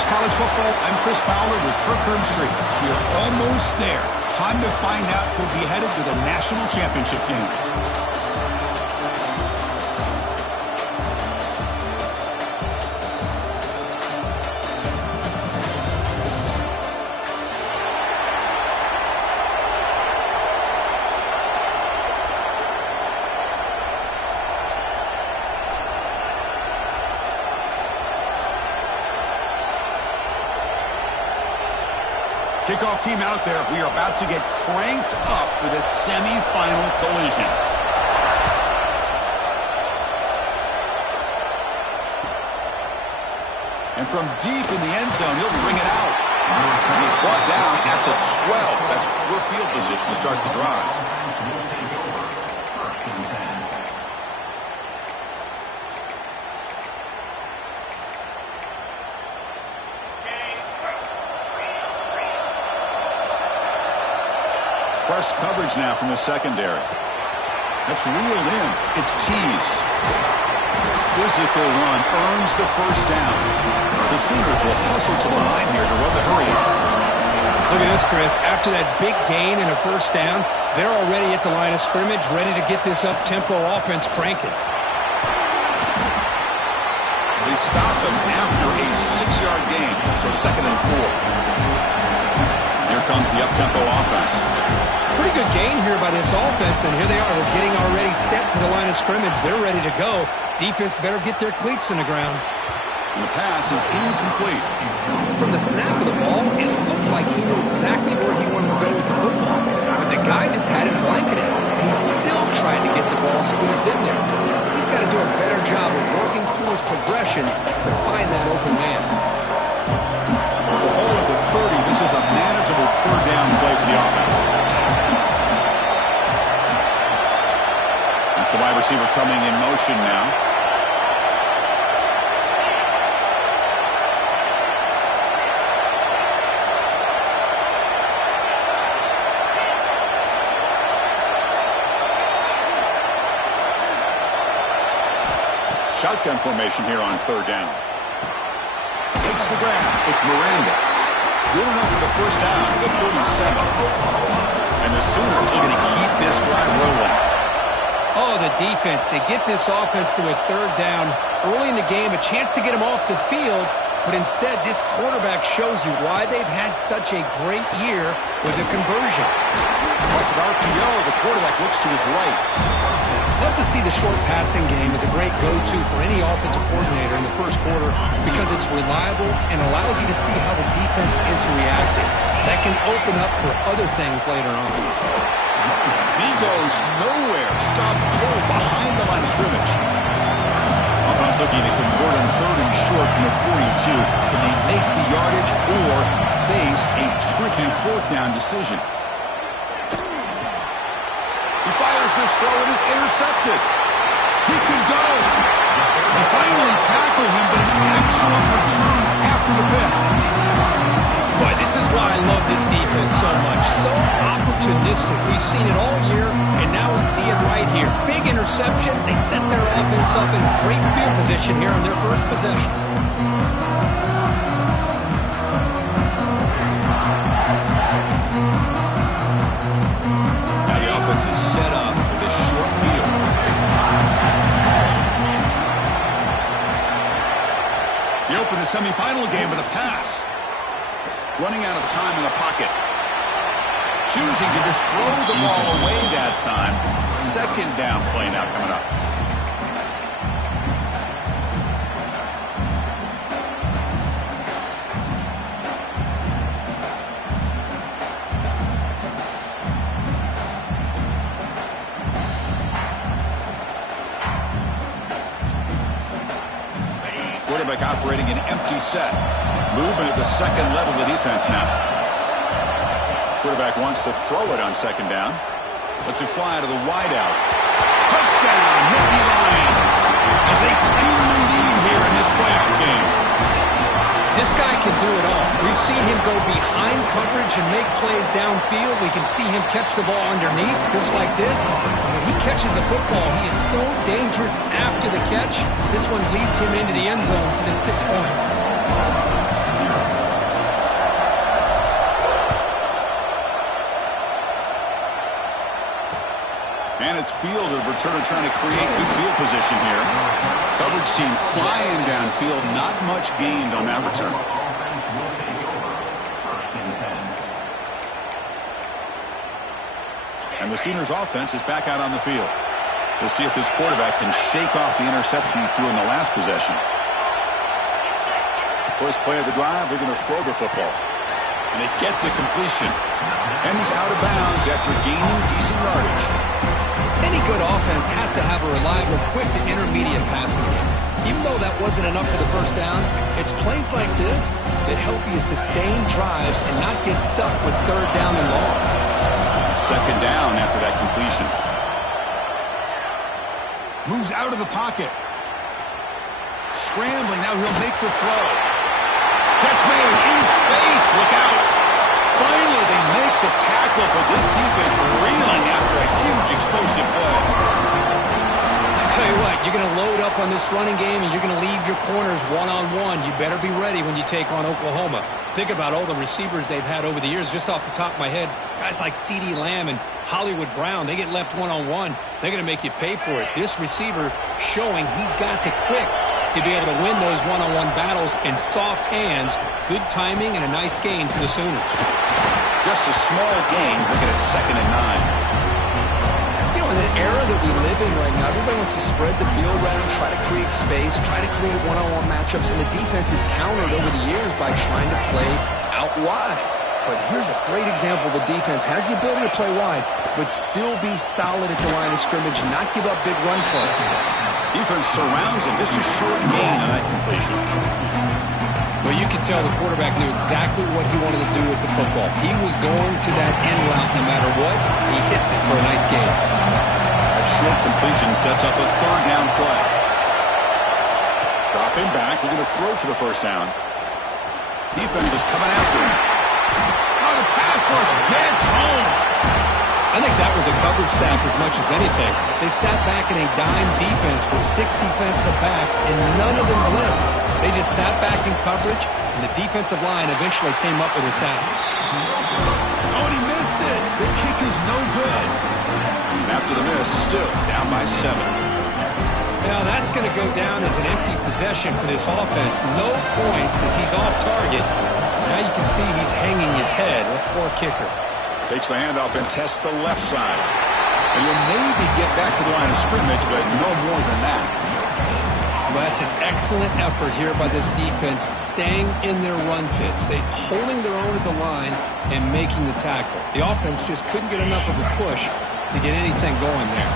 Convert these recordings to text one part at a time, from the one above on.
Sports College Football. I'm Chris Fowler with Kirk Herbstreit. We're almost there. Time to find out who'll be headed to the national championship game. Kickoff team out there. We are about to get cranked up with a semifinal collision. And from deep in the end zone, he'll bring it out. He's brought down at the 12. That's poor field position to start the drive. Press coverage now from the secondary. That's reeled in. It's tease. Physical run earns the first down. The Sooners will hustle to the line here to run the hurry up. Look at this, Chris. After that big gain and a first down, they're already at the line of scrimmage, ready to get this up-tempo offense cranking. They stop him after a 6-yard gain, so 2nd and 4. Here comes the up-tempo offense. Pretty good gain here by this offense, and here they are. They're getting already set to the line of scrimmage. They're ready to go. Defense better get their cleats in the ground. And the pass is incomplete. From the snap of the ball, it looked like he knew exactly where he wanted to go with the football. But the guy just had it blanketed, and he's still trying to get the ball squeezed in there. He's got to do a better job of working through his progressions to find that open man. So all at the 30, this is a manageable 3rd down play for the offense. That's the wide receiver coming in motion now. Shotgun formation here on 3rd down. Takes the grab. It's Miranda. Good enough for the first down at the 37. And the Sooners are going to keep this drive rolling. Oh, the defense. They get this offense to a 3rd down early in the game, a chance to get them off the field, but instead this quarterback shows you why they've had such a great year with a conversion. Off an RPO, the quarterback looks to his right. Love to see the short passing game as a great go-to for any offensive coordinator in the first quarter because it's reliable and allows you to see how the defense is reacting. That can open up for other things later on. He goes nowhere. Stop cold behind the line of scrimmage. Offense looking to convert on 3rd and short from the 42. Can they make the yardage or face a tricky 4th down decision? He fires this throw and is intercepted. He can go. They finally tackle him, but an excellent return after the pick. Boy, this is why I love this defense so much. So opportunistic. We've seen it all year, and now we see it right here. Big interception. They set their offense up in great field position here on their first possession. Now the offense is set up with a short field. He opened the semifinal game with a pass. Running out of time in the pocket. Choosing to just throw the ball away that time. 2nd down play now coming up. Quarterback operating an empty set. Movement at the 2nd level of the defense now. Quarterback wants to throw it on 2nd down. Lets it fly out of the wideout. Touchdown, Nittany Lions, as they claim the lead here in this playoff game. This guy can do it all. We've seen him go behind coverage and make plays downfield. We can see him catch the ball underneath, just like this. And when he catches a football, he is so dangerous after the catch. This one leads him into the end zone for the 6 points. field. The returner trying to create good field position here. Coverage team flying downfield. Not much gained on that return. And the Sooners offense is back out on the field. We'll see if this quarterback can shake off the interception he threw in the last possession. First play of the drive, they're going to throw the football. And they get the completion. And he's out of bounds after gaining decent yardage. Any good offense has to have a reliable, quick to intermediate passing game. Even though that wasn't enough for the first down, it's plays like this that help you sustain drives and not get stuck with third down and long. Second down after that completion. Moves out of the pocket. Scrambling, now he'll make the throw. Catch made in space, look out. Finally, they make the tackle, but this defense reeling after a huge explosive play. I tell you what, you're going to load up on this running game and you're going to leave your corners one-on-one. You better be ready when you take on Oklahoma. Think about all the receivers they've had over the years. Just off the top of my head, guys like CeeDee Lamb and Hollywood Brown, they get left one-on-one. They're going to make you pay for it. This receiver showing he's got the quicks to be able to win those one-on-one battles in soft hands. Good timing and a nice gain for the Sooners. Just a small gain. Look at it, 2nd and 9. You know, in the era that we live in right now, everybody wants to spread the field around, try to create space, try to create one-on-one matchups, and the defense is countered over the years by trying to play out wide. But here's a great example. The defense has the ability to play wide, but still be solid at the line of scrimmage, not give up big run plays. Defense surrounds him. Just a short gain on that completion. Well, you could tell the quarterback knew exactly what he wanted to do with the football. He was going to that end route no matter what. He hits it for a nice gain. That short completion sets up a third down play. Drop him back. We're going to throw for the first down. Defense is coming after him. Oh, the pass rush gets home. I think that was a coverage sack as much as anything. They sat back in a dime defense with 6 defensive backs, and none of them blitzed. They just sat back in coverage, and the defensive line eventually came up with a sack. Oh, and he missed it. The kick is no good. After the miss, still down by 7. Now, that's going to go down as an empty possession for this offense. No points as he's off target. Now you can see he's hanging his head. A poor kicker. Takes the handoff and tests the left side. And you'll maybe get back to the line of scrimmage, but no more than that. Well, that's an excellent effort here by this defense, staying in their run fits. They holding their own at the line and making the tackle. The offense just couldn't get enough of a push to get anything going there.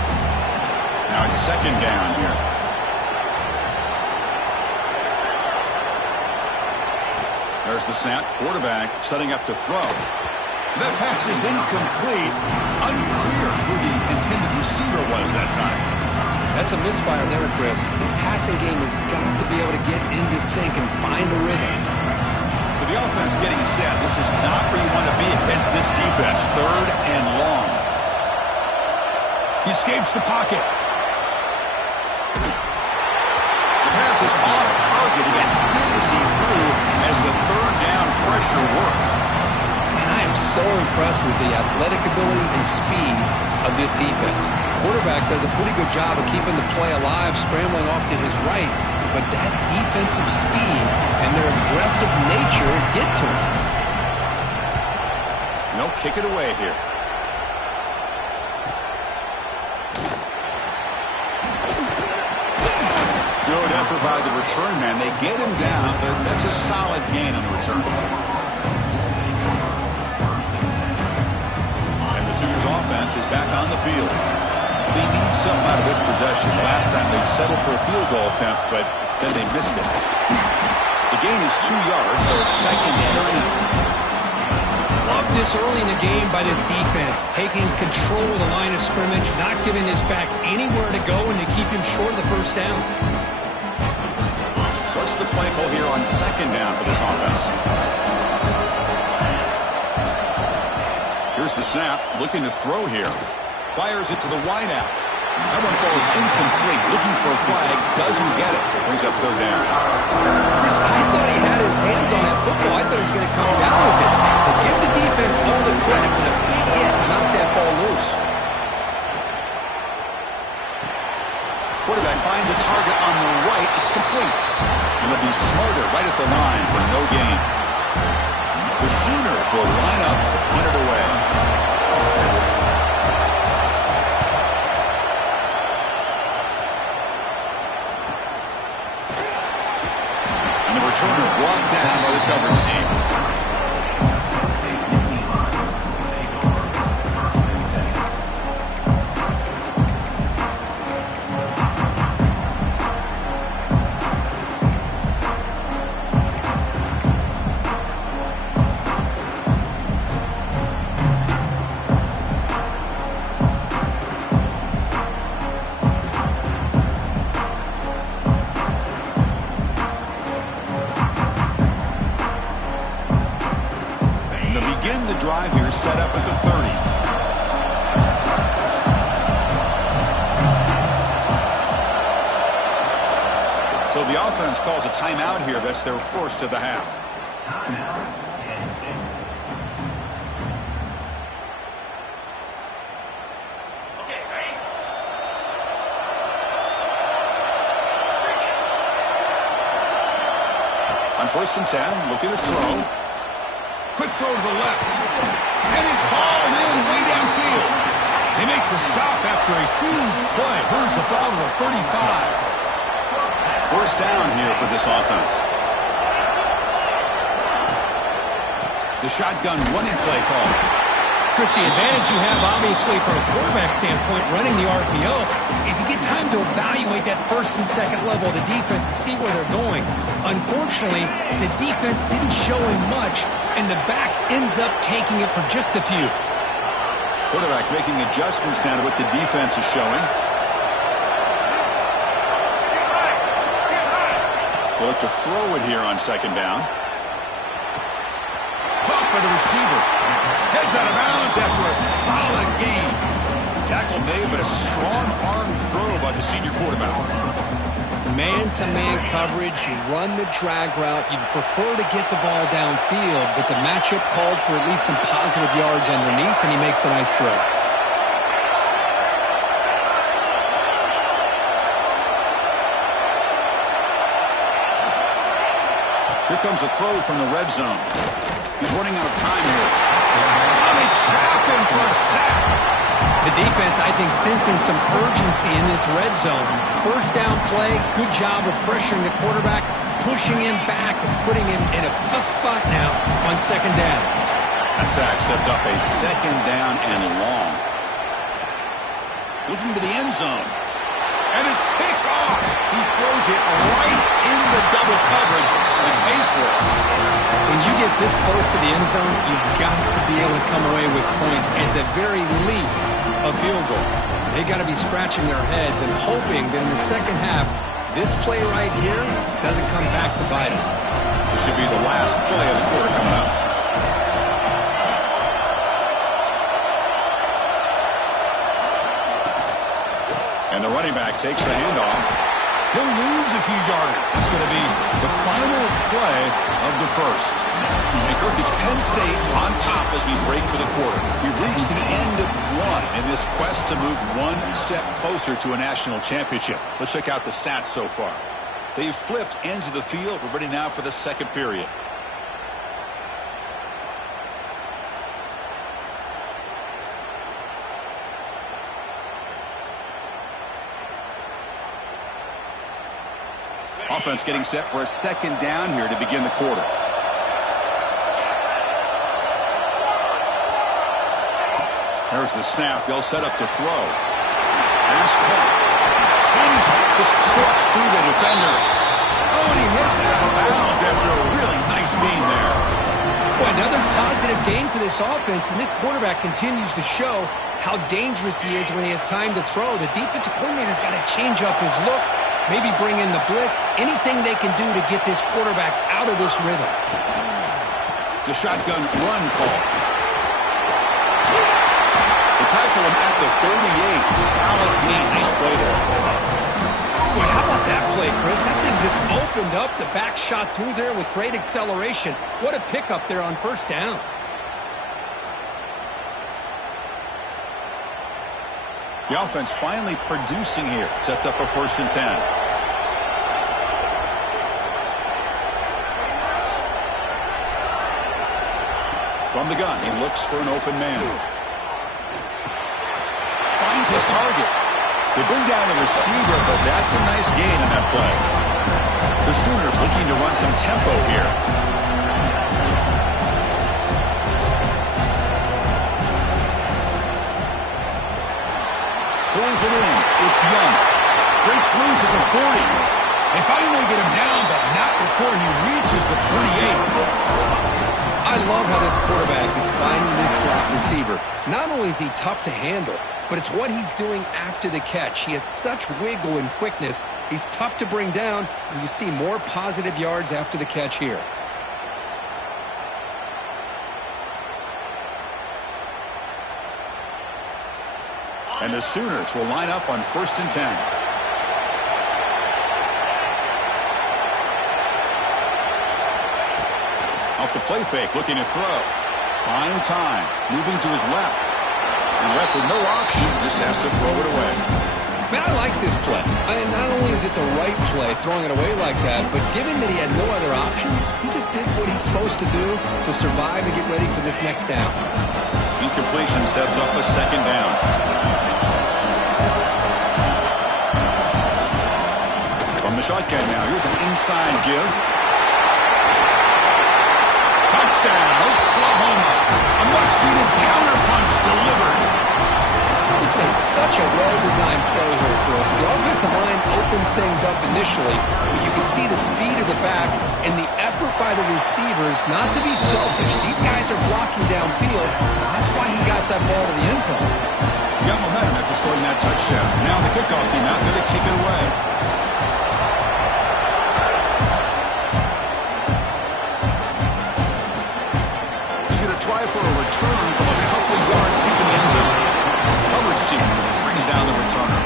Now it's 2nd down here. There's the snap. Quarterback setting up to throw. That pass is incomplete. Unclear who the intended receiver was that time. That's a misfire there, Chris. This passing game has got to be able to get into sync and find a rhythm. For the offense getting set, this is not where you want to be against this defense. 3rd and long. He escapes the pocket. The pass is off target. He got hit as he threw as the 3rd down pressure works. And I am so impressed with the athletic ability and speed of this defense. Quarterback does a pretty good job of keeping the play alive, scrambling off to his right, but that defensive speed and their aggressive nature get to him. No, kick it away here. Good effort by the return man. They get him down, but that's a solid gain on the return. Sooners offense is back on the field. They need something out of this possession. Last time they settled for a field goal attempt, but then they missed it. The gain is 2 yards, so it's 2nd and 8. Love this early in the game by this defense, taking control of the line of scrimmage, not giving this back anywhere to go, and to keep him short of the first down. What's the play call here on 2nd down for this offense? Here's the snap, looking to throw here. Fires it to the wideout. That one falls incomplete. Looking for a flag, doesn't get it. Brings up 3rd down. Chris, I thought he had his hands on that football. I thought he was going to come down with it. To give the defense all the credit with a big hit to knock that ball loose. complete. And they'll be smarter right at the line for no gain. The Sooners will line up to punt it away. And the returner brought down by the coverage team. Begin the drive here, set up at the 30. So the offense calls a timeout here. That's their first of the half. On 1st and 10, looking to throw. Quick throw to the left. And it's hauled in way downfield. They make the stop after a huge play. Brings the ball to the 35. First down here for this offense. The shotgun running play call. Chris, the advantage you have, obviously, from a quarterback standpoint, running the RPO, is you get time to evaluate that first and second level of the defense and see where they're going. Unfortunately, the defense didn't show him much, and the back ends up taking it for just a few. Quarterback making adjustments down to what the defense is showing. They'll look to throw it here on 2nd down. Caught by the receiver. Heads out of bounds after a solid gain. Tackle made, but a strong arm throw by the senior quarterback. Man-to-man coverage, you run the drag route. You'd prefer to get the ball downfield, but the matchup called for at least some positive yards underneath, and he makes a nice throw. Here comes a throw from the red zone. He's running out of time here. Oh, they trap him for a sack. The defense, I think, sensing some urgency in this red zone. First down play, good job of pressuring the quarterback, pushing him back and putting him in a tough spot now on 2nd down. That sack sets up a 2nd down and long. Looking to the end zone. And it's picked off. He throws it right in the double coverage and pays for it. When you get this close to the end zone, you've got to be able to come away with points, at the very least, a field goal. They got to be scratching their heads and hoping that in the second half, this play right here doesn't come back to bite them. This should be the last play of the quarter coming up. And the running back takes the handoff. He'll lose a few yardage. It's going to be the final play of the first. And Kirk, it's Penn State on top as we break for the quarter. We've reached the end of one in this quest to move one step closer to a national championship. Let's check out the stats so far. They've flipped ends of the field. We're ready now for the second period. Offense getting set for a 2nd down here to begin the quarter. There's the snap. They'll set up to throw. Pass caught. And he just trucks through the defender. Oh, and he hits it out of bounds after a really nice gain there. Boy, another positive gain for this offense, and this quarterback continues to show how dangerous he is when he has time to throw. The defensive coordinator's got to change up his looks, maybe bring in the blitz, anything they can do to get this quarterback out of this rhythm. It's a shotgun run call. They tackle him at the 38. Solid gain. Nice play there. Boy, how about that play, Chris? That thing just opened up. The back shot through there with great acceleration. What a pickup there on 1st down. The offense finally producing here. Sets up a 1st and 10. From the gun, he looks for an open man. Finds his target. They bring down the receiver, but that's a nice gain in that play. The Sooners looking to run some tempo here. Pulls it in. It's Young. Breaks loose at the 40. They finally get him down, but not before he reaches the 28. I love how this quarterback is finding this slot receiver. Not only is he tough to handle, but it's what he's doing after the catch. He has such wiggle and quickness. He's tough to bring down, and you see more positive yards after the catch here. And the Sooners will line up on 1st and 10. Off the play fake, looking to throw. Buying time, moving to his left. And left with no option, just has to throw it away. Man, I like this play. Not only is it the right play, throwing it away like that, but given that he had no other option, he just did what he's supposed to do to survive and get ready for this next down. Incompletion sets up a 2nd down. From the shotgun now, here's an inside give. Touchdown, Oklahoma. A much-needed counterpunch delivered. This is such a well-designed play here, Chris. The offensive line opens things up initially, but you can see the speed of the back and the effort by the receivers not to be selfish. These guys are blocking downfield. That's why he got that ball to the end zone. Got momentum after scoring that touchdown. Now the kickoff team out there to kick it away. Try for a return from a couple of yards deep in the end zone. Coverage team brings down the returner.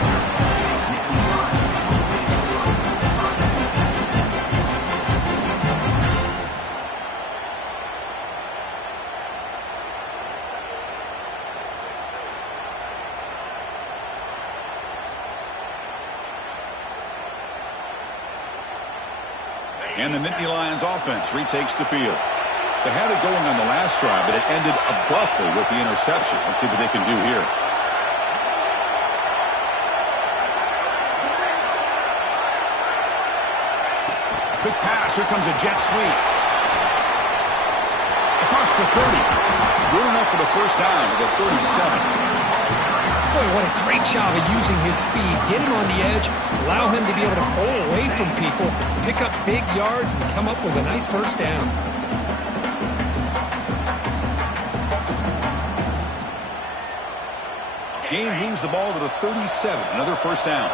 And the Nittany Lions offense retakes the field. They had it going on the last drive, but it ended abruptly with the interception. Let's see what they can do here. Quick pass. Here comes a jet sweep. Across the 30. Good enough for the first down at the 37. Boy, what a great job of using his speed. Get him on the edge, allow him to be able to pull away from people, pick up big yards, and come up with a nice first down. Gain moves the ball to the 37. Another first down.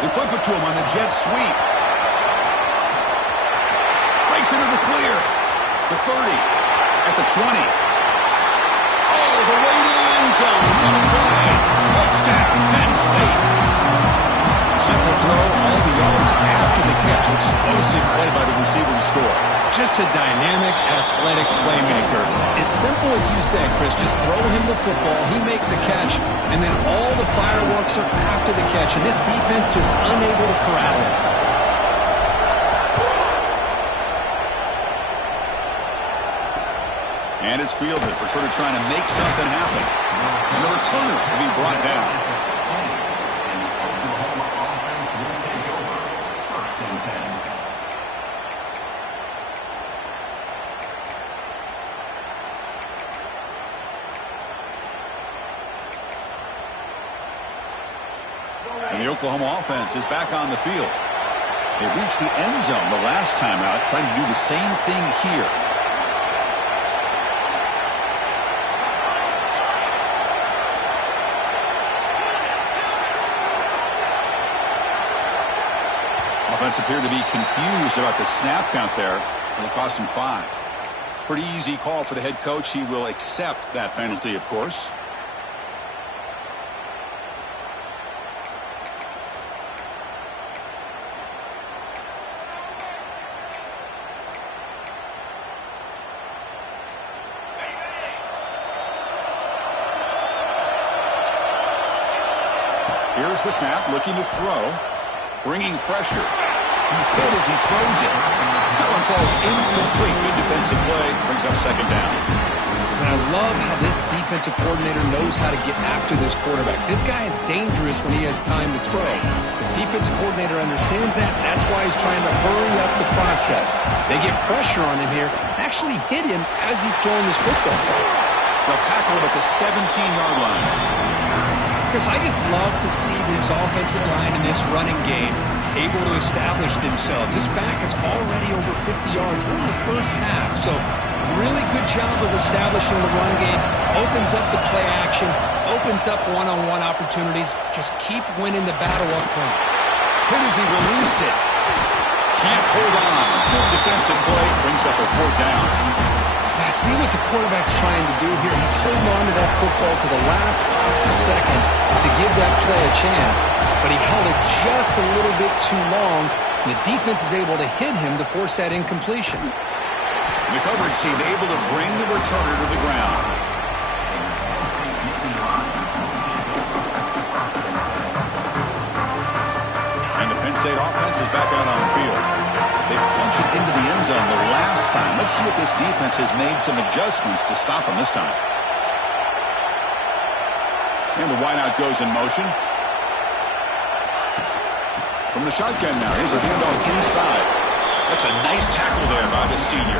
They flip it to him on the jet sweep. Breaks into the clear. The 30. At the 20. Oh, the way to the end zone. What a play. Touchdown, Penn State. Simple throw, all the yards after the catch. Explosive play by the receiver to score. Just a dynamic, athletic playmaker. As simple as you said, Chris, just throw him the football, he makes a catch, and then all the fireworks are after the catch, and this defense just unable to corral him. And it's fielded. Returner trying to make something happen. And the returner will be brought down. And the Oklahoma offense is back on the field. They reached the end zone the last time out, trying to do the same thing here. Offense appeared to be confused about the snap count there. It'll cost him 5. Pretty easy call for the head coach. He will accept that penalty, of course. Here's the snap, looking to throw. Bringing pressure. He's hit as he throws it. That one falls incomplete. Good defensive play. Brings up second down. And I love how this defensive coordinator knows how to get after this quarterback. This guy is dangerous when he has time to throw. The defensive coordinator understands that. That's why he's trying to hurry up the process. They get pressure on him here. Actually hit him as he's throwing this football. They'll tackle him at the 17-yard line. Because I just love to see this offensive line in this running game able to establish themselves. This back is already over 50 yards. We're in the first half, so really good job of establishing the run game. Opens up the play action, opens up one-on-one opportunities. Just keep winning the battle up front. Hit as he released it. Can't hold on. Good defensive play. Brings up a fourth down. I see what the quarterback's trying to do here. He's holding on to that football to the last possible second to give that play a chance. But he held it just a little bit too long. The defense is able to hit him to force that incompletion. The coverage team able to bring the returner to the ground. And the Penn State offense is back out on the field. They punched it into the end zone the last time. Let's see if this defense has made some adjustments to stop them this time. And the wideout goes in motion. From the shotgun now, here's a handoff inside. That's a nice tackle there by the senior.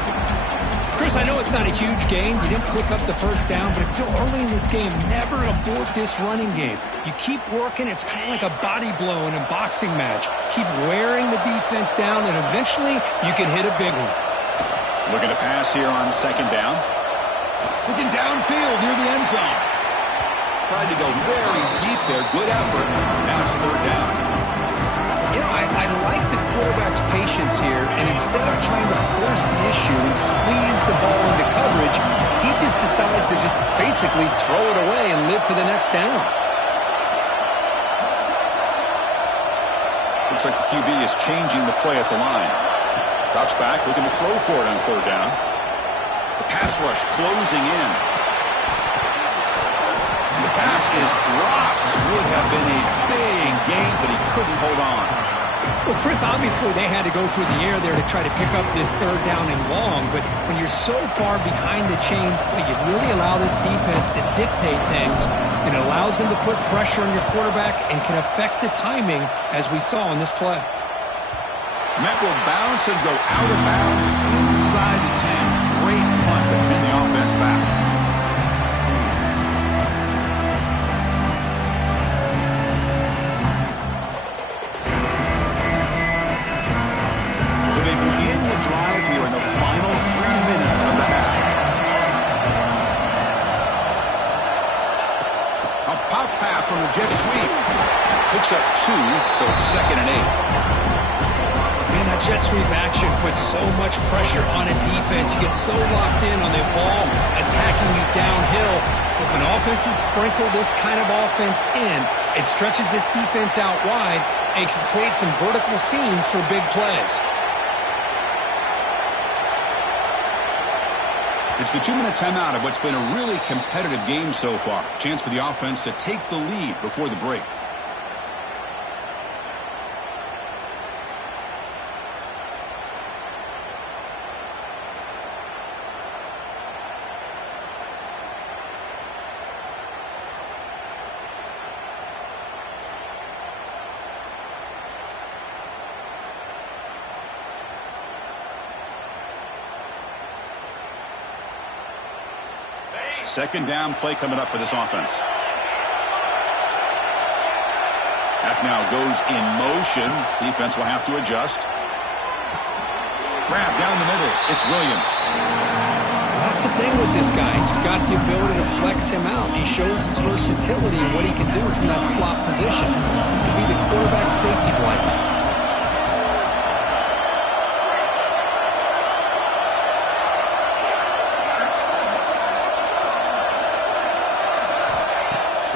Chris, I know it's not a huge gain. You didn't pick up the first down, but it's still early in this game. Never abort this running game. You keep working. It's kind of like a body blow in a boxing match. Keep wearing the defense down, and eventually you can hit a big one. Looking to pass here on second down. Looking downfield near the end zone. Tried to go very deep there. Good effort. Now it's third down. You know, I like the quarterback's patience here, and instead of trying to force the issue and squeeze the ball into coverage, he just decides to just basically throw it away and live for the next down. Looks like the QB is changing the play at the line. Drops back, looking to throw for it on third down. The pass rush closing in. And the pass is dropped. Would have been a big gain, but he couldn't hold on. Well, Chris, obviously they had to go through the air there to try to pick up this third down and long, but when you're so far behind the chains, you really allow this defense to dictate things, and it allows them to put pressure on your quarterback and can affect the timing, as we saw in this play. Met will bounce and go out of bounds inside the 10. Great punt to pin the offense back. So they begin the drive here in the final 3 minutes of the half. A pop pass on the jet sweep. Picks up 2, so it's 2nd and 8. Man, that jet sweep action puts so much pressure on a defense. You get so locked in on the ball attacking you downhill. But when offenses sprinkle this kind of offense in, it stretches this defense out wide and can create some vertical seams for big plays. It's the 2-minute timeout of what's been a really competitive game so far. Chance for the offense to take the lead before the break. Second down play coming up for this offense. Back now goes in motion. Defense will have to adjust. Grab down the middle. It's Williams. That's the thing with this guy. You've got the ability to flex him out. He shows his versatility and what he can do from that slot position. He can be the quarterback safety blanket.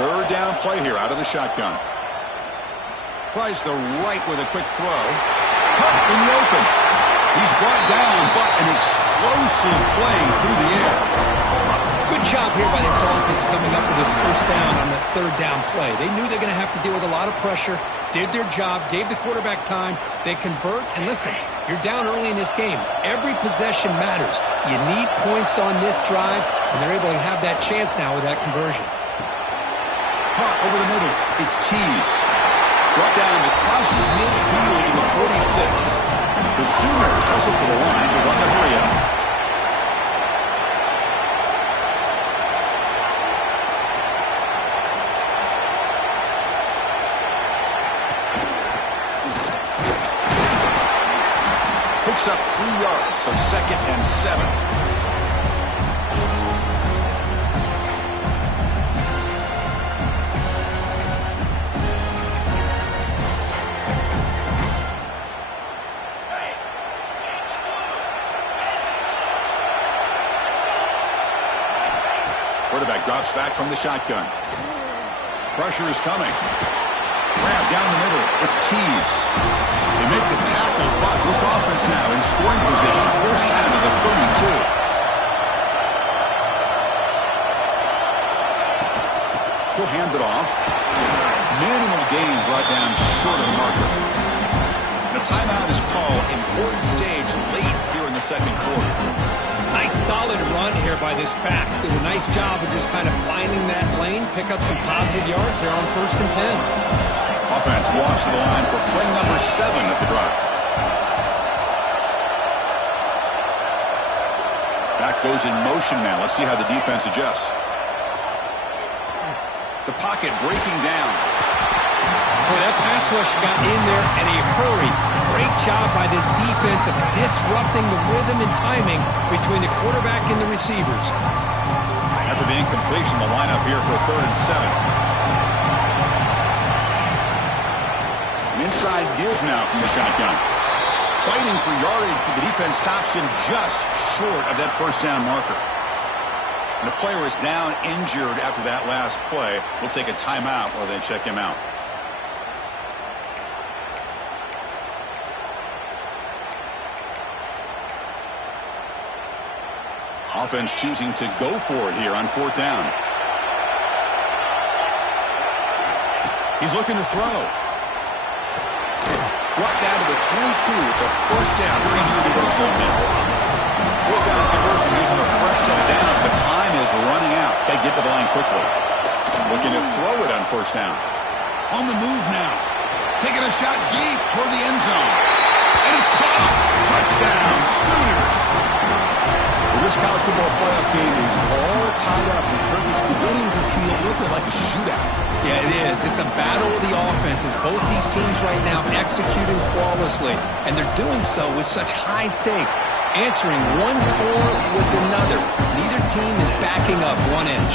Third down play here out of the shotgun. Tries the right with a quick throw. Cut in the open. He's brought down, but an explosive play through the air. Good job here by this offense coming up with this first down on the third down play. They knew they're going to have to deal with a lot of pressure, did their job, gave the quarterback time. They convert, and listen, you're down early in this game. Every possession matters. You need points on this drive, and they're able to have that chance now with that conversion. Caught over the middle. It's Tease. Brought down to crosses midfield to the 46. The Sooners hustle to the line to run the hurry up. Picks up 3 yards, so 2nd and 7. Quarterback drops back from the shotgun. Pressure is coming. Grab down the middle. It's Tease. They make the tackle, but this offense now in scoring position. First down to the 32. He'll hand it off. Minimal gain brought down short of the marker. And a timeout is called. Important stage late here in the second quarter. Nice solid run here by this back. Did a nice job of just kind of finding that lane, pick up some positive yards there on 1st and 10. Offense walks to the line for play number 7 of the drive. Back goes in motion now. Let's see how the defense adjusts. The pocket breaking down. Boy, that pass rush got in there in a hurry. Great job by this defense of disrupting the rhythm and timing between the quarterback and the receivers. After the incompletion, the lineup here for 3rd and 7. An inside give now from the shotgun. Fighting for yardage, but the defense stops him just short of that first down marker. And the player is down injured after that last play. We'll take a timeout while they check him out. Offense choosing to go for it here on 4th down. He's looking to throw. Brought down to the 22. It's a first down very near the red zone now. 4th down conversion using a fresh set of downs, but time is running out. They get to the line quickly. Looking to throw it on 1st down. On the move now. Taking a shot deep toward the end zone. And it's caught. Touchdown, Sooners. This college football playoff game is all tied up, and it's beginning to feel a little bit like a shootout. Yeah, it is. It's a battle of the offenses. Both these teams right now executing flawlessly, and they're doing so with such high stakes, answering one score with another. Neither team is backing up 1 inch.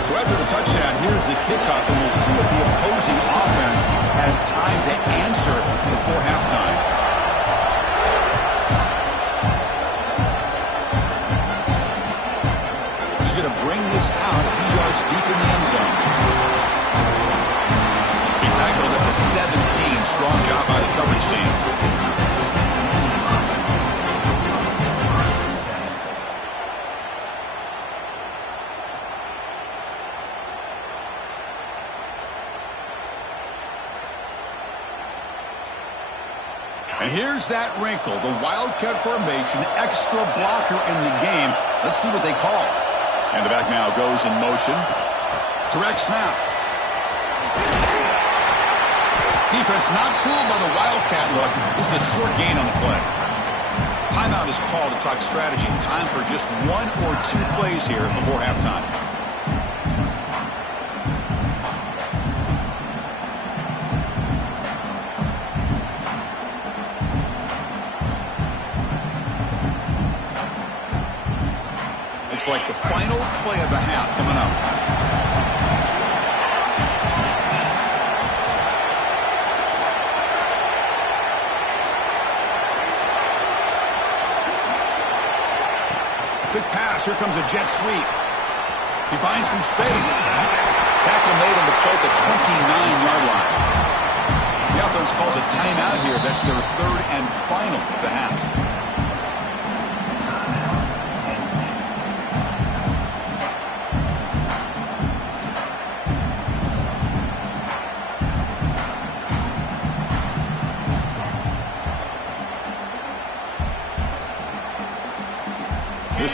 So after the touchdown, here's the kickoff, and we'll see what the opposing offense has time to answer before halftime. Going to bring this out a few yards deep in the end zone. He tackled at the 17. Strong job by the coverage team. And here's that wrinkle. The Wildcat formation, extra blocker in the game. Let's see what they call. And the back now goes in motion. Direct snap. Defense not fooled by the Wildcat look. Just a short gain on the play. Timeout is called to talk strategy. Time for just 1 or 2 plays here before halftime. Looks like the final play of the half coming up. Quick pass. Here comes a jet sweep. He finds some space. Tackle made on the play at the 29-yard line. The offense calls a timeout here. That's their 3rd and final of the half.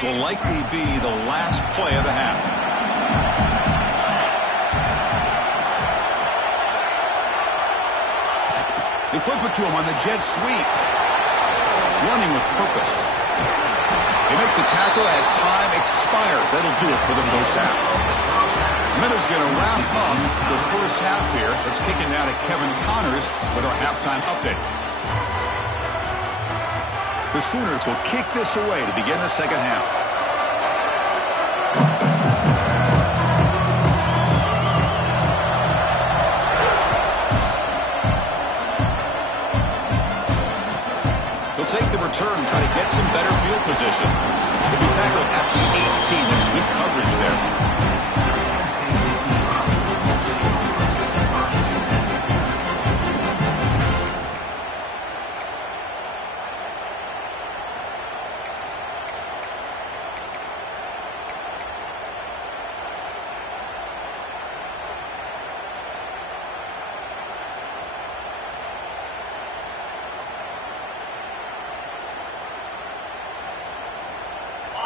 will likely be the last play of the half. They flip it to him on the jet sweep. Running with purpose. They make the tackle as time expires. That'll do it for the first half. Minutes going to wrap up the first half here. Let's kick it now to Kevin Connors with our halftime update. The Sooners will kick this away to begin the second half. He'll take the return and try to get some better field position. To be tackled at the 18. That's good coverage there.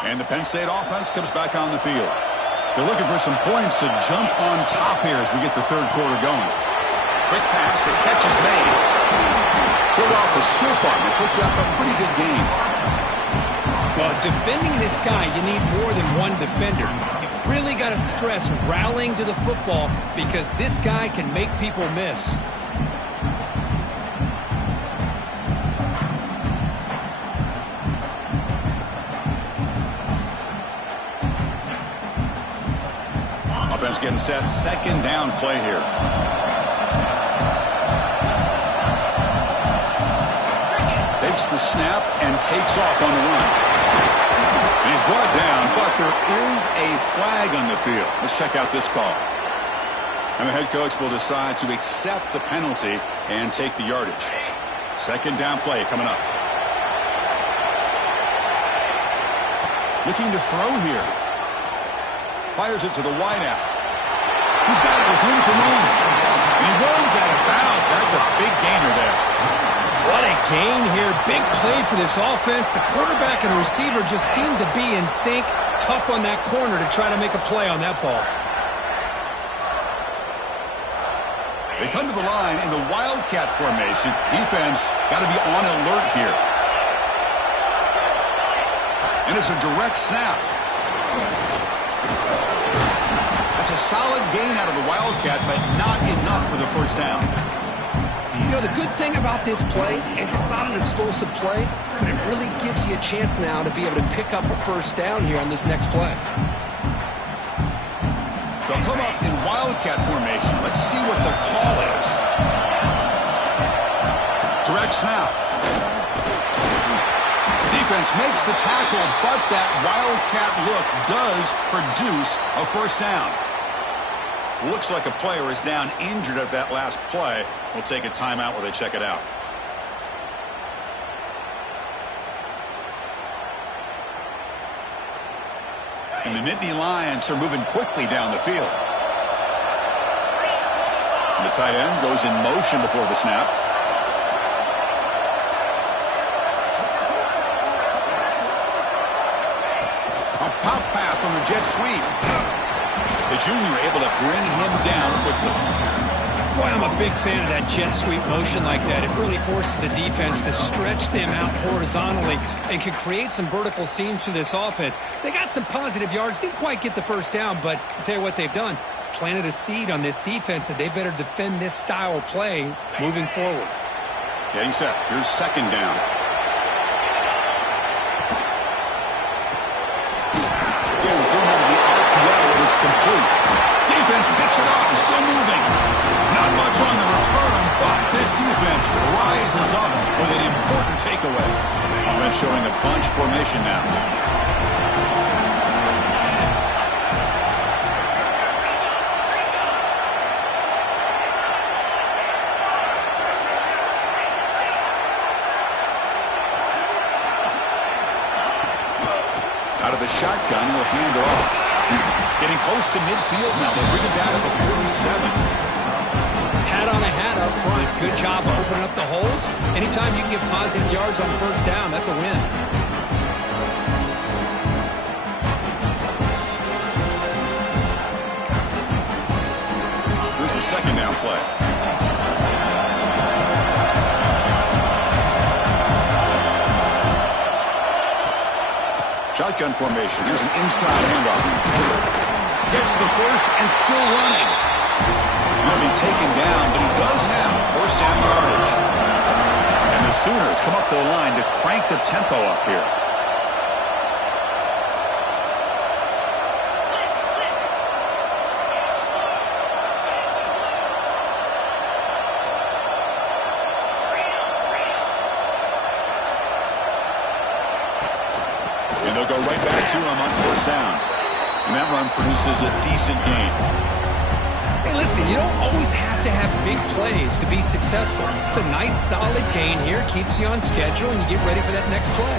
And the Penn State offense comes back on the field. They're looking for some points to jump on top here as we get the third quarter going. Quick pass, the catch is made. Short off the stiff arm. They picked up a pretty good game. Well, defending this guy, you need more than one defender. You really got to stress rallying to the football because this guy can make people miss. Offense getting set. Second down play here. Takes the snap and takes off on the run. And he's brought down, but there is a flag on the field. Let's check out this call. And the head coach will decide to accept the penalty and take the yardage. Second down play coming up. Looking to throw here. Fires it to the wideout. He's got it with room to run. And he runs out of bounds. That's a big gainer there. What a gain here. Big play for this offense. The quarterback and receiver just seem to be in sync. Tough on that corner to try to make a play on that ball. They come to the line in the Wildcat formation. Defense got to be on alert here. And it's a direct snap. That's a solid gain out of the Wildcat, but not enough for the first down. You know, the good thing about this play is it's not an explosive play, but it really gives you a chance now to be able to pick up a first down here on this next play. They'll come up in Wildcat formation. Let's see what the call is. Direct snap. Defense makes the tackle, but that Wildcat look does produce a first down. Looks like a player is down injured at that last play. We'll take a timeout while they check it out. And the Nittany Lions are moving quickly down the field. And the tight end goes in motion before the snap. A pop pass on the jet sweep. The junior able to bring him down quickly. Boy, I'm a big fan of that jet sweep motion like that. It really forces the defense to stretch them out horizontally and can create some vertical seams for this offense. They got some positive yards. Didn't quite get the first down, but I'll tell you what they've done. Planted a seed on this defense that they better defend this style of play moving forward. Getting set. Here's second down. Again, thrown out of the RPO, and it's complete. Defense picks it up, still moving. Not much on the return, but this defense rises up with an important takeaway. Offense showing a bunch formation now. Out of the shotgun, he'll hand it off. Getting close to midfield now. They bring it down to the 47. Hat on a hat up front. Good job of opening up the holes. Anytime you can get positive yards on first down, that's a win. Here's the second down play. Shotgun formation. Here's an inside handoff. Gets the first and still running. He'll be taken down, but he does have first down yardage. And the Sooners come up to the line to crank the tempo up here. And they'll go right back to him on first down. And that run produces a decent gain. Hey, listen, you don't always have to have big plays to be successful. It's a nice, solid gain here. Keeps you on schedule, and you get ready for that next play.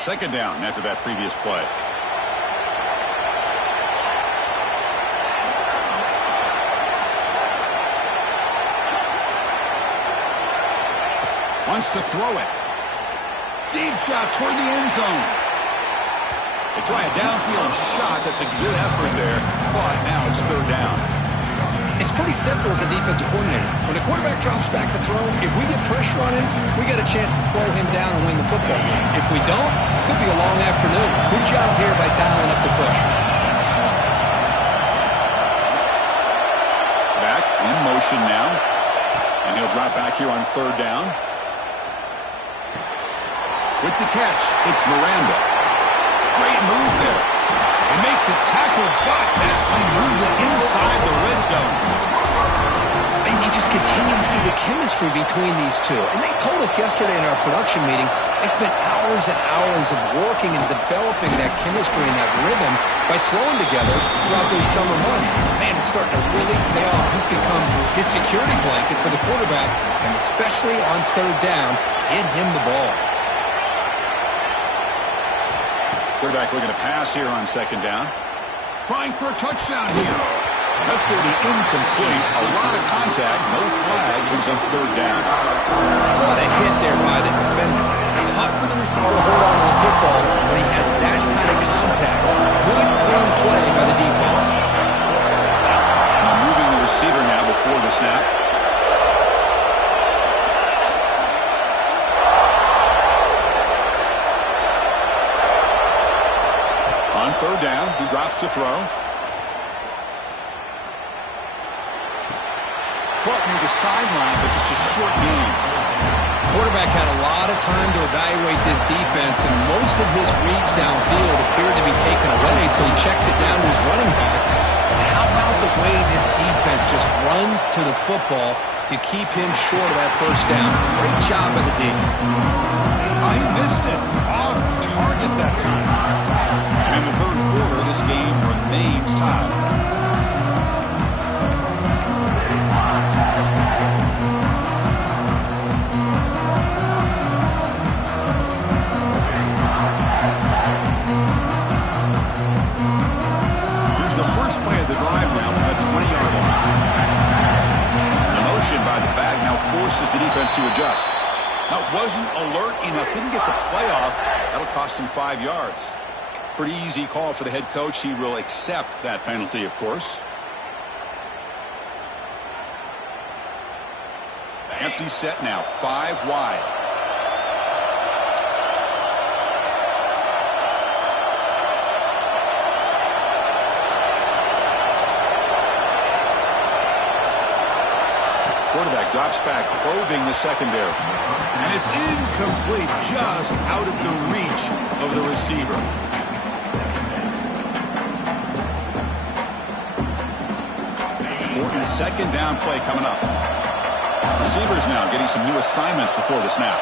Second down after that previous play. Wants to throw it. Deep shot toward the end zone. They try a downfield shot. That's a good effort there. But now it's third down. It's pretty simple as a defensive coordinator. When the quarterback drops back to throw, if we get pressure on him, we got a chance to slow him down and win the football game. If we don't, it could be a long afternoon. Good job here by dialing up the pressure. Back in motion now. And he'll drop back here on third down. With the catch, it's Miranda. Great move there. They make the tackle, but that play moves it inside the red zone. And you just continue to see the chemistry between these two. And they told us yesterday in our production meeting, they spent hours and hours of working and developing that chemistry and that rhythm by throwing together throughout those summer months. And man, it's starting to really pay off. He's become his security blanket for the quarterback, and especially on third down, get him the ball. Quarterback looking to pass here on second down. Trying for a touchdown here. That's going to be incomplete. A lot of contact. No flag. Brings up third down. What a hit there by the defender. Tough for the receiver to hold on to the football when he has that kind of contact. Good, clean play by the defense. Now moving the receiver now before the snap. On third down, he drops to throw. Caught near the sideline, but just a short gain. Quarterback had a lot of time to evaluate this defense, and most of his reads downfield appeared to be taken away, so he checks it down to his running back. And how about the way this defense just runs to the football to keep him short of that first down? Great job by the D. He missed it. Off target that time. And in the third quarter, this game remains tied. Here's the first play of the drive now from the 20-yard line. The motion by the back now forces the defense to adjust. Now, wasn't alert enough, didn't get the play off. That'll cost him 5 yards. Pretty easy call for the head coach. He will accept that penalty, of course. Empty set now, 5 wide. Quarterback drops back, probing the secondary. And it's incomplete, just out of the reach of the receiver. Important second down play coming up. Receivers now getting some new assignments before the snap.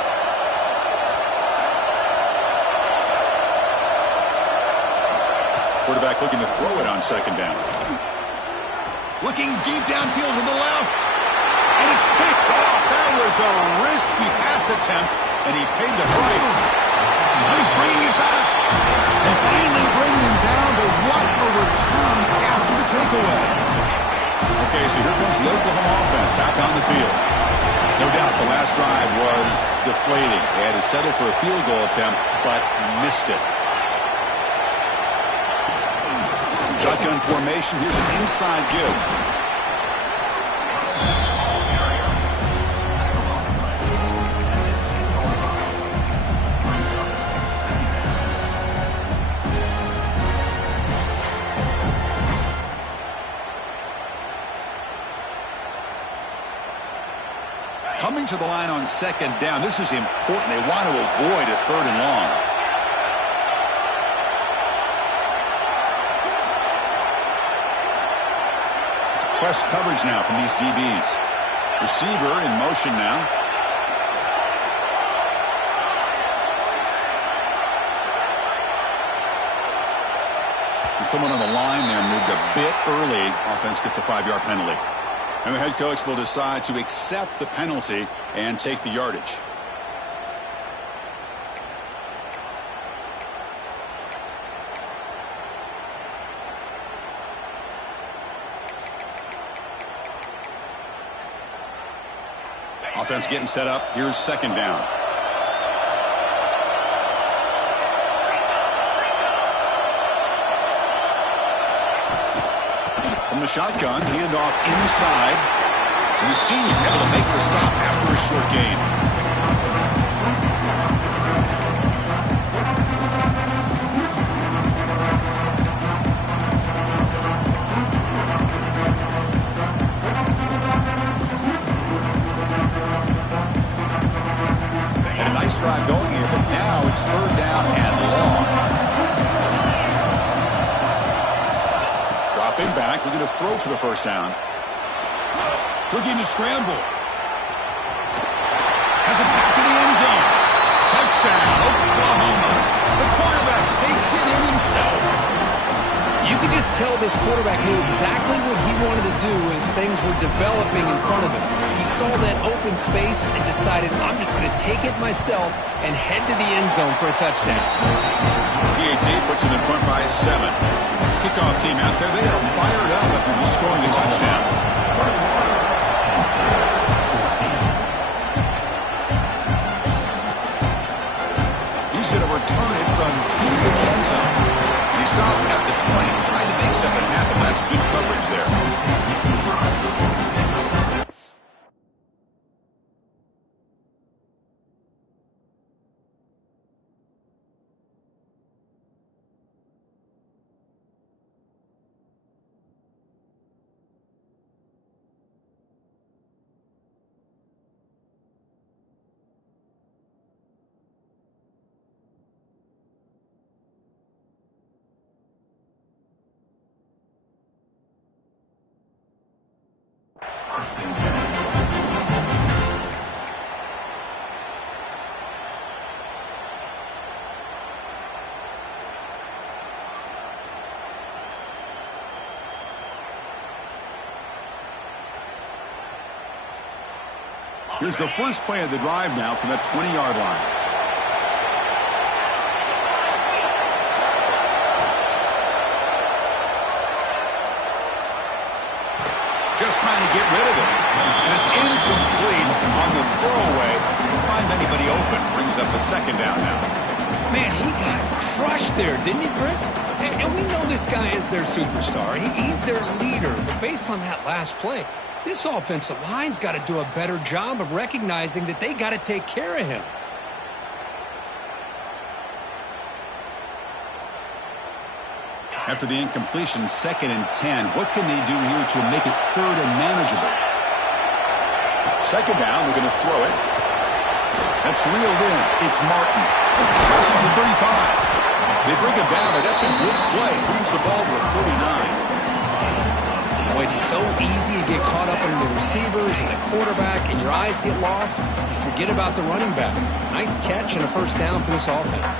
Quarterback looking to throw it on second down. Looking deep downfield to the left. And it's picked off. That was a risky pass attempt, and he paid the price. Now he's bringing it back. And finally bringing him down, but what a return after the takeaway. Okay, so here comes the Oklahoma offense back on the field. No doubt the last drive was deflating. They had to settle for a field goal attempt, but missed it. Shotgun formation. Here's an inside give. Coming to the line on second down. This is important. They want to avoid a third and long. It's press coverage now from these DBs. Receiver in motion now. And someone on the line there moved a bit early. Offense gets a 5-yard penalty. And the head coach will decide to accept the penalty and take the yardage. Offense getting set up. Here's second down. From the shotgun, handoff inside. And the senior able to make the stop after a short gain. And a nice drive going here, but now it's third down and long. Dropping back, we're going to throw for the first down. Looking to scramble. Has it back to the end zone. Touchdown, Oklahoma. The quarterback takes it in himself. You could just tell this quarterback knew exactly what he wanted to do as things were developing in front of him. He saw that open space and decided, I'm just going to take it myself and head to the end zone for a touchdown. PAT puts him in front by 7. Kickoff team out there, they are fired up after just scoring a touchdown. He's going to return it from deep in the end zone. And he stopped at the 20, trying to make something happen. That's good coverage there. Here's the first play of the drive now from the 20-yard line. Just trying to get rid of it. And it's incomplete on the throwaway. Didn't find anybody open. Brings up a second down now. Man, he got crushed there, didn't he, Chris? And we know this guy is their superstar. He's their leader. But based on that last play, this offensive line's got to do a better job of recognizing that they got to take care of him. After the incompletion, 2nd and 10. What can they do here to make it third and manageable? Second down, we're going to throw it. That's reeled in. It's Martin. Crosses the 35. They bring him down, but that's a good play. Moves the ball to the 49. Oh, it's so easy to get caught up in the receivers and the quarterback, and your eyes get lost. You forget about the running back. Nice catch and a first down for this offense.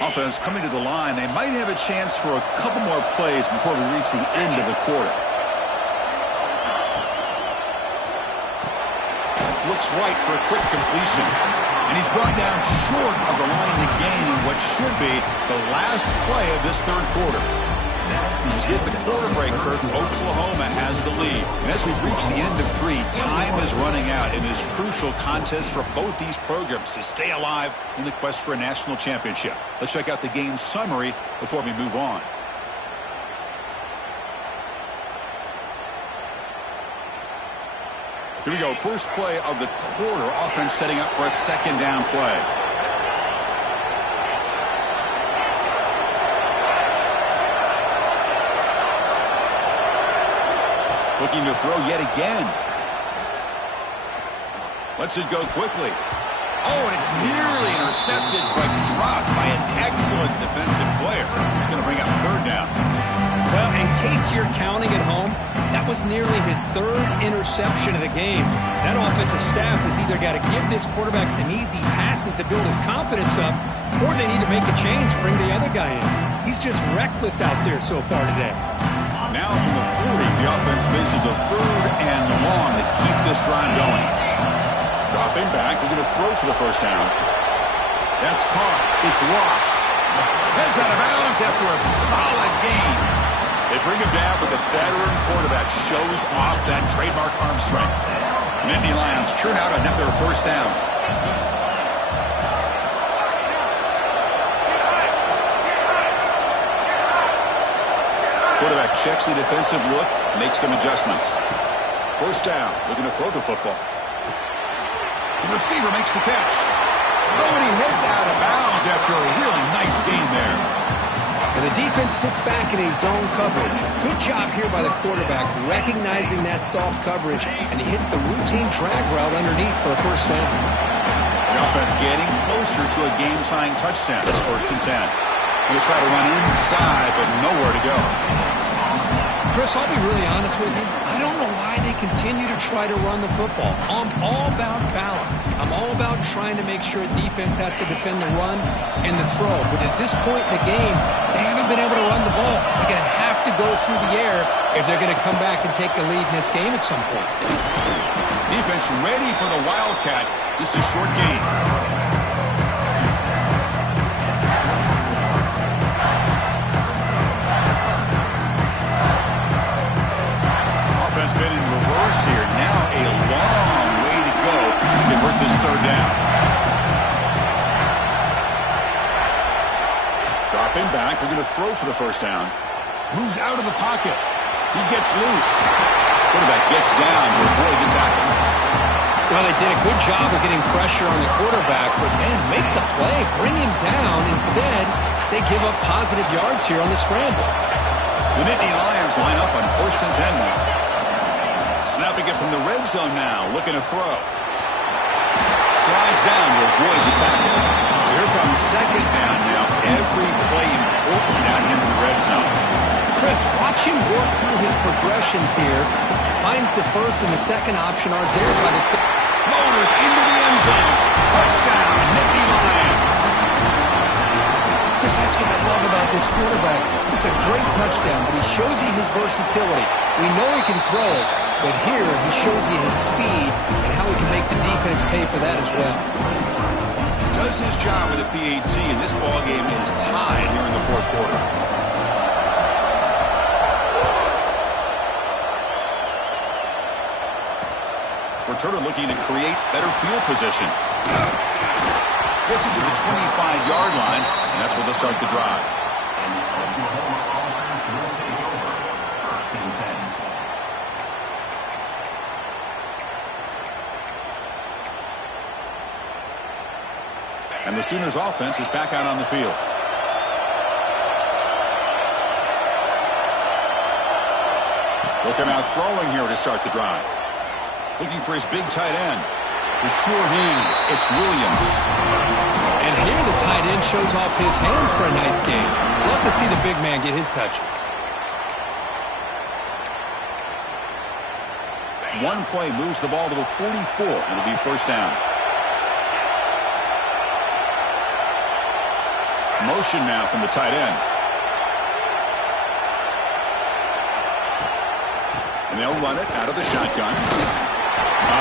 Offense coming to the line. They might have a chance for a couple more plays before we reach the end of the quarter. Looks right for a quick completion. And he's brought down short of the line to gain what should be the last play of this third quarter. He's hit the quarter break, Kirk. Oklahoma has the lead. And as we've reached the end of 3, time is running out in this crucial contest for both these programs to stay alive in the quest for a national championship. Let's check out the game summary before we move on. Here we go. First play of the quarter. Offense setting up for a second down play. Looking to throw yet again. Lets it go quickly. Oh, and it's nearly intercepted, but dropped by an excellent defensive player. He's going to bring up third down. Well, in case you're counting at home, that was nearly his 3rd interception of the game. That offensive staff has either got to give this quarterback some easy passes to build his confidence up, or they need to make a change, bring the other guy in. He's just reckless out there so far today. Now from the 40, the offense faces a 3rd and long to keep this drive going. Dropping back, we're going to throw for the first down. That's caught. It's Ross. Heads out of bounds after a solid gain. They bring him down, but the veteran quarterback shows off that trademark arm strength. Nittany Lions churn out another first down. Quarterback checks the defensive look, makes some adjustments. First down, looking to throw the football. The receiver makes the catch. Oh, and he heads out of bounds after a really nice gain there. And the defense sits back in a zone coverage. Good job here by the quarterback, recognizing that soft coverage, and he hits the routine drag route underneath for a first down. The offense getting closer to a game-tying touchdown. It's 1st and 10. Going to try to run inside, but nowhere to go. Chris, I'll be really honest with you. I don't know why they continue to try to run the football. I'm all about balance. I'm all about trying to make sure defense has to defend the run and the throw. But at this point in the game, they haven't been able to run the ball. They're going to have to go through the air if they're going to come back and take the lead in this game at some point. Defense ready for the Wildcat. Just a short gain. Been in reverse here. Now a long way to go to convert this third down. Dropping back. They're going to throw for the first down. Moves out of the pocket. He gets loose. Quarterback gets down to avoid the tackle. Well, they did a good job of getting pressure on the quarterback, but man, make the play, bring him down. Instead, they give up positive yards here on the scramble. The Nittany Lions line up on 1st and 10 now. Snapping it from the red zone now, looking to throw. Slides down to avoid the tackle. So here comes second down now. Every play important down here in the red zone. Chris, watch him work through his progressions here. Finds the first and the second option are there by the... Motors into the end zone. Touchdown, Nittany Lions. Chris, that's what I love about this quarterback. It's a great touchdown, but he shows you his versatility. We know he can throw it, but here he shows you his speed and how he can make the defense pay for that as well. Does his job with a PAT, and this ballgame is tied here in the 4th quarter. Returner looking to create better field position. Gets it to the 25-yard line, and that's where they'll start the drive. And the Sooners offense is back out on the field. Looking out throwing here to start the drive. Looking for his big tight end. The sure hands. It's Williams. And here the tight end shows off his hands for a nice game. Love to see the big man get his touches. One play moves the ball to the 44. It'll be first down. Motion now from the tight end. And they'll run it out of the shotgun.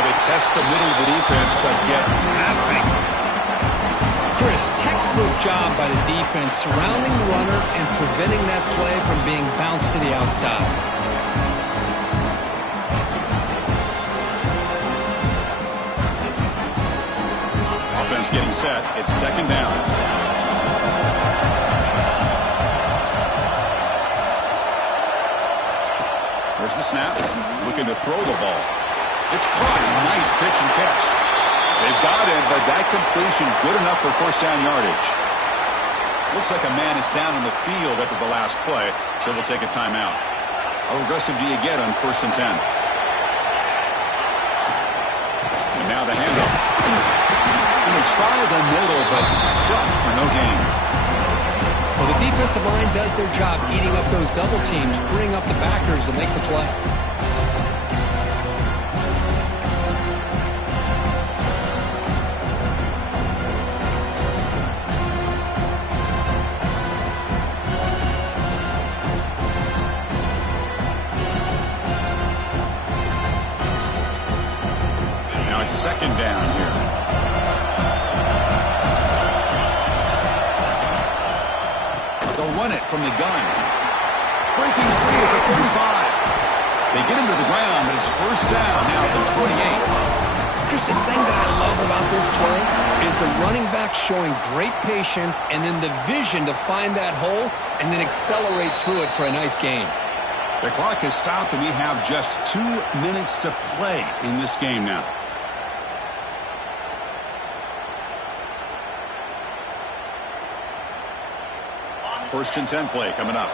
They test the middle of the defense, but get nothing. Chris, textbook job by the defense surrounding the runner and preventing that play from being bounced to the outside. Offense getting set. It's second down. There's the snap. Looking to throw the ball. It's caught. Nice pitch and catch. They've got it, but that completion good enough for first down yardage. Looks like a man is down in the field after the last play, so they'll take a timeout. How aggressive do you get on 1st and 10? And now the handoff. And they try the middle, but stuffed for no gain. Well, the defensive line does their job eating up those double teams, freeing up the backers to make the play. Now it's second down here. They'll run it from the gun. Breaking free at the 35. They get him to the ground, but it's first down now at the 28. Chris, the thing that I love about this play is the running back showing great patience and then the vision to find that hole and then accelerate through it for a nice gain. The clock has stopped, and we have just 2 minutes to play in this game now. First and 10 play coming up.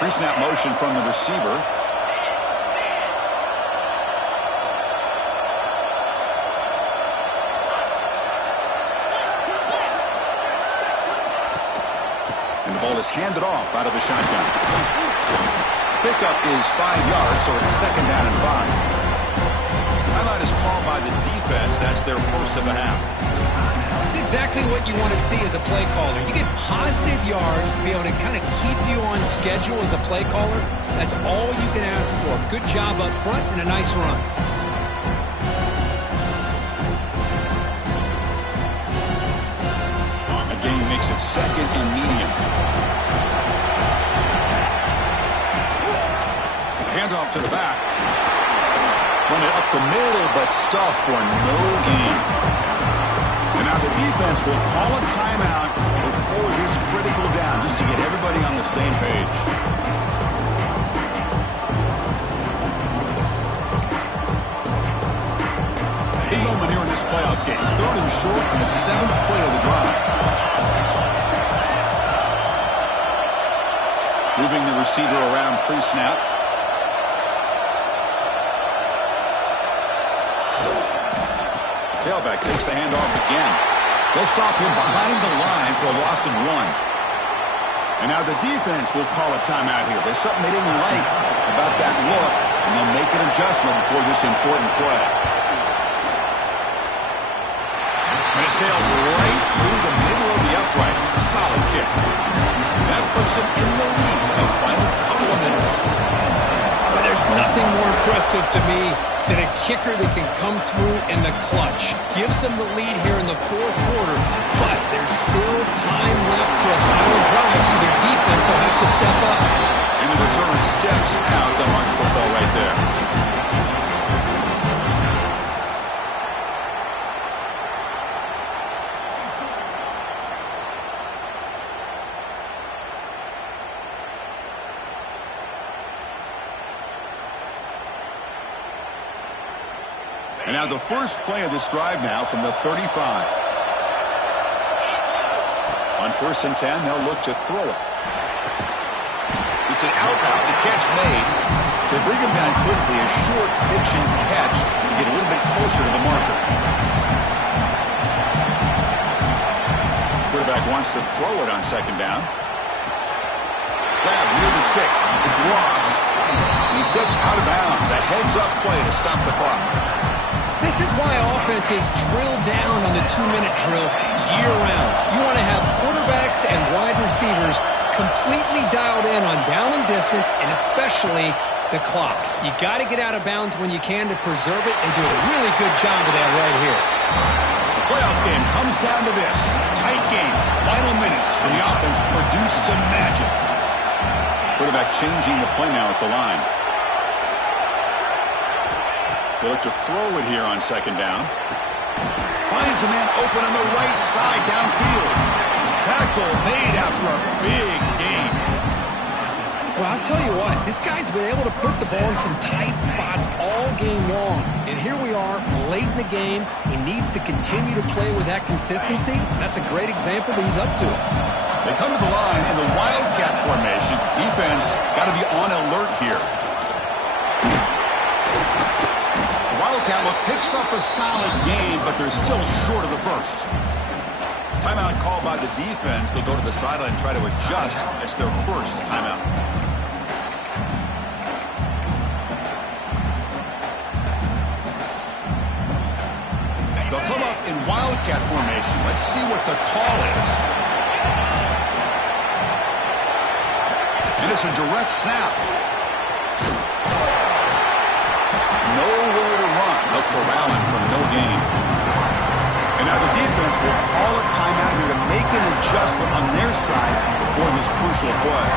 Pre-snap motion from the receiver. And the ball is handed off out of the shotgun. Pickup is 5 yards, so it's second down and 5. Timeout is called by the defense. That's their first of the half. That's exactly what you want to see as a play caller. You get positive yards to be able to kind of keep you on schedule as a play caller. That's all you can ask for. Good job up front and a nice run. Again, makes it second and medium. Handoff to the back. Run it up the middle, but stuffed for no gain. And now the defense will call a timeout before this critical down, just to get everybody on the same page. Big moment here in this playoff game. 3rd and short on the 7th play of the drive. Moving the receiver around pre-snap. Tailback takes the handoff again. They'll stop him behind the line for a loss of 1. And now the defense will call a timeout here. There's something they didn't like about that look, and they'll make an adjustment before this important play. And it sails right through the middle of the uprights. A solid kick. That puts them in the lead in the final couple of minutes. But there's nothing more impressive to me than a kicker that can come through in the clutch. Gives them the lead here in the 4th quarter, but there's still time left for a final drive, so their defense will have to step up. And the returner steps out. They'll mark the football right there. And now the first play of this drive now from the 35. On 1st and 10, they'll look to throw it. It's an out route. The catch made. They bring him down quickly. A short pitch and catch to get a little bit closer to the marker. Quarterback wants to throw it on 2nd down. Grab near the sticks. It's Ross. And he steps out of bounds. A heads-up play to stop the clock. This is why offenses drill down on the 2-minute drill year-round. You want to have quarterbacks and wide receivers completely dialed in on down and distance, and especially the clock. You got to get out of bounds when you can to preserve it, and do a really good job of that right here. The playoff game comes down to this. Tight game. Final minutes for the offense produce some magic. Quarterback changing the play now at the line. They look to throw it here on second down. Finds a man open on the right side downfield. Tackle made after a big gain. Well, I'll tell you what, this guy's been able to put the ball in some tight spots all game long. And here we are, late in the game. He needs to continue to play with that consistency. That's a great example that he's up to it. They come to the line in the Wildcat formation. Defense got to be on alert here. The Wildcat look picks up a solid game, but they're still short of the first. Timeout called by the defense. They'll go to the sideline and try to adjust. It's their first timeout. They'll come up in Wildcat formation. Let's see what the call is. And it's a direct snap. Nowhere to run. They'll corral him for no gain. And now the defense will call a timeout here to make an adjustment on their side before this crucial play.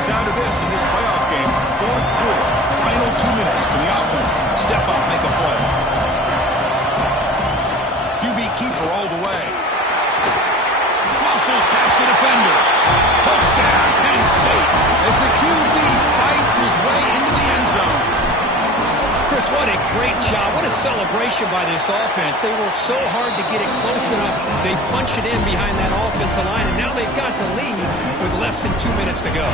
Down to this in this playoff game, fourth quarter, final 2 minutes. Can the offense step up, make a play? QB keeper all the way. Muscles past the defender. Touchdown, Penn State, as the QB fights his way into the end zone. Chris, what a great job. What a celebration by this offense. They worked so hard to get it close enough. They punch it in behind that offensive line, and now they've got the lead with less than 2 minutes to go.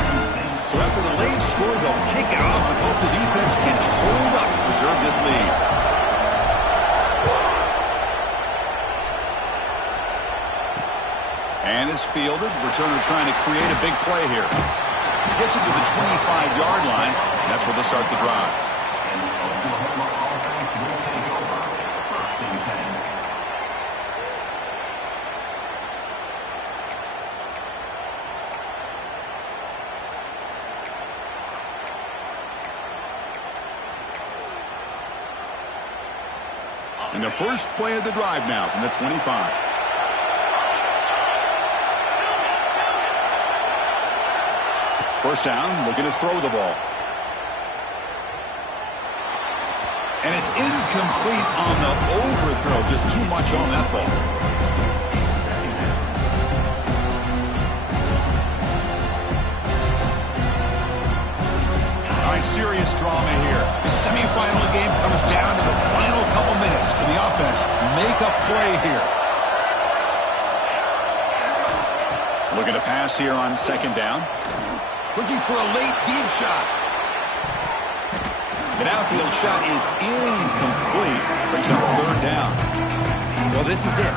So after the late score, they'll kick it off and hope the defense can hold up and preserve this lead. And it's fielded. Returner trying to create a big play here. Gets it to the 25-yard line, and that's where they'll start the drive. And the first play of the drive now from the 25. First down, looking to throw the ball. And it's incomplete on the overthrow. Just too much on that ball. All right, serious drama here. The semifinal game comes down to the final couple minutes. Can the offense make a play here? Looking to pass here on second down. Looking for a late deep shot. The downfield shot is incomplete. Brings up third down. Well, this is it.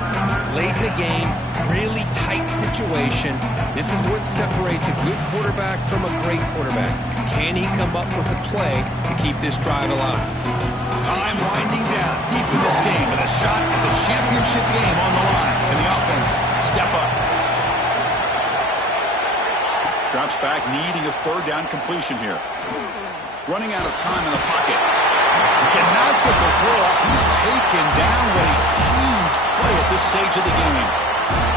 Late in the game, really tight situation. This is what separates a good quarterback from a great quarterback. Can he come up with the play to keep this drive alive? Time winding down deep in this game with a shot at the championship game on the line. Can the offense step up? Drops back, needing a third down completion here. Running out of time in the pocket. Cannot get the throw off. He's taken down with a huge play at this stage of the game.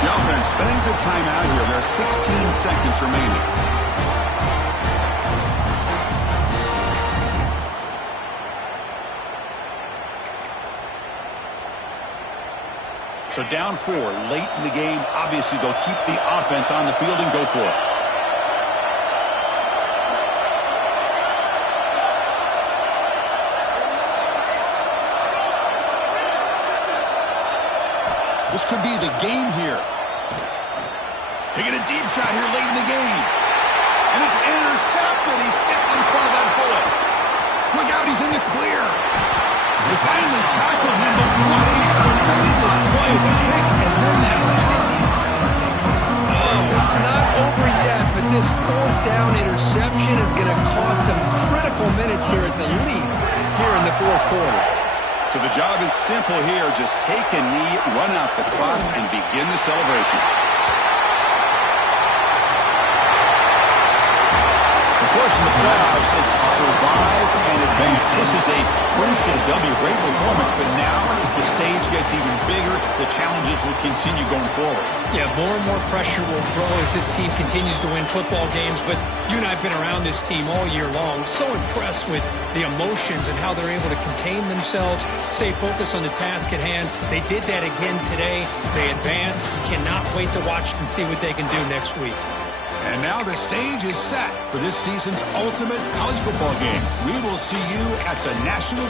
The offense spends a timeout here. There are 16 seconds remaining. So down 4 late in the game. Obviously, they'll keep the offense on the field and go for it. This could be the game here. Taking a deep shot here late in the game. And it's intercepted. He stepped in front of that bullet. Look out, he's in the clear. They finally tackle him, but what a tremendous play. The pick and then that return. Oh, it's not over yet, but this fourth down interception is going to cost them critical minutes here at the least here in the fourth quarter. So the job is simple here. Just take a knee, run out the clock, and begin the celebration. Of course, in the playoffs, it's survive and advance. This is a crucial W. Great performance, but now the stage gets even bigger. The challenges will continue going forward. Yeah, more and more pressure will grow as this team continues to win football games, but you and I have been around this team all year long. So impressed with the emotions and how they're able to contain themselves, stay focused on the task at hand. They did that again today. They advance. Cannot wait to watch and see what they can do next week. And now the stage is set for this season's ultimate college football game. We will see you at the national